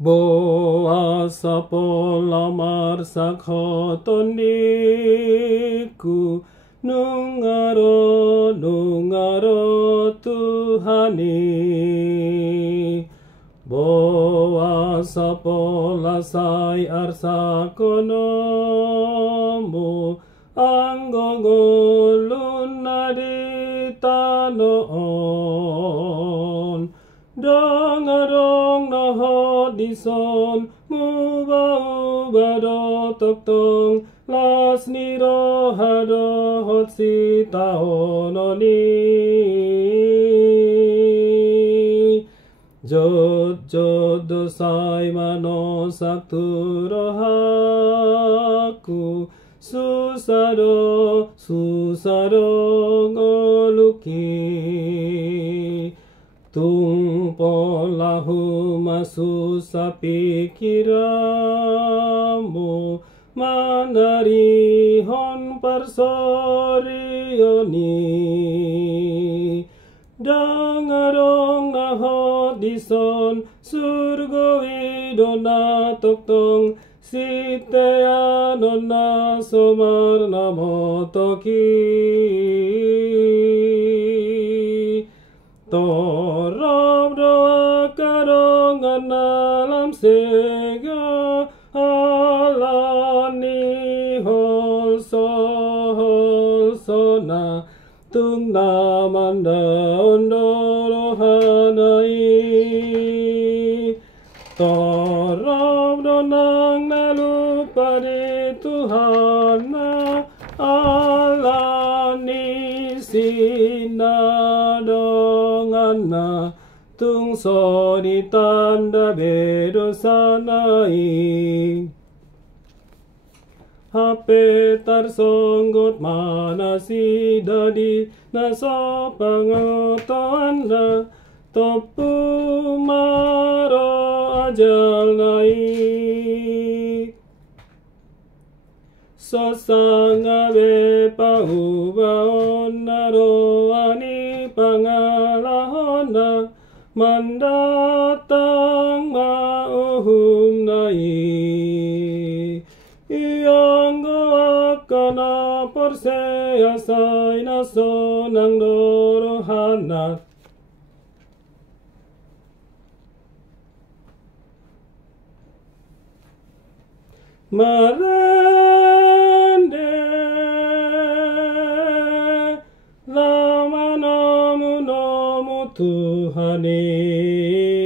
Boas apolamar sakhotoniku nungaro Tuhani. Boas apolasai arsakonomu anggongolun naditanoon. Dangarong nahodison mubau toktong las niro hadohot si taononi. Jod dosai mano sakturohaku susado ngoluki. Tungpolahu masusa pikiramu mandarihon parsorioni. Dangarong nahodison surgo widona toktong siteanona somarna motoki. Torab doa karongan alam sega alani holsona tung namanda ondorohanai. Torab donang nalupa di Tuhana alani sinadongana tung soni tanda bedosanai. Hape tarsonggot manasi dadi naso pangotoanda topu maro ajal nai. Sosangabe paubaon naroani pangalahona mandatang mauhum nai. Ianggo akana porsea sai naso nang dorohana. Marende lama namu Tuhani.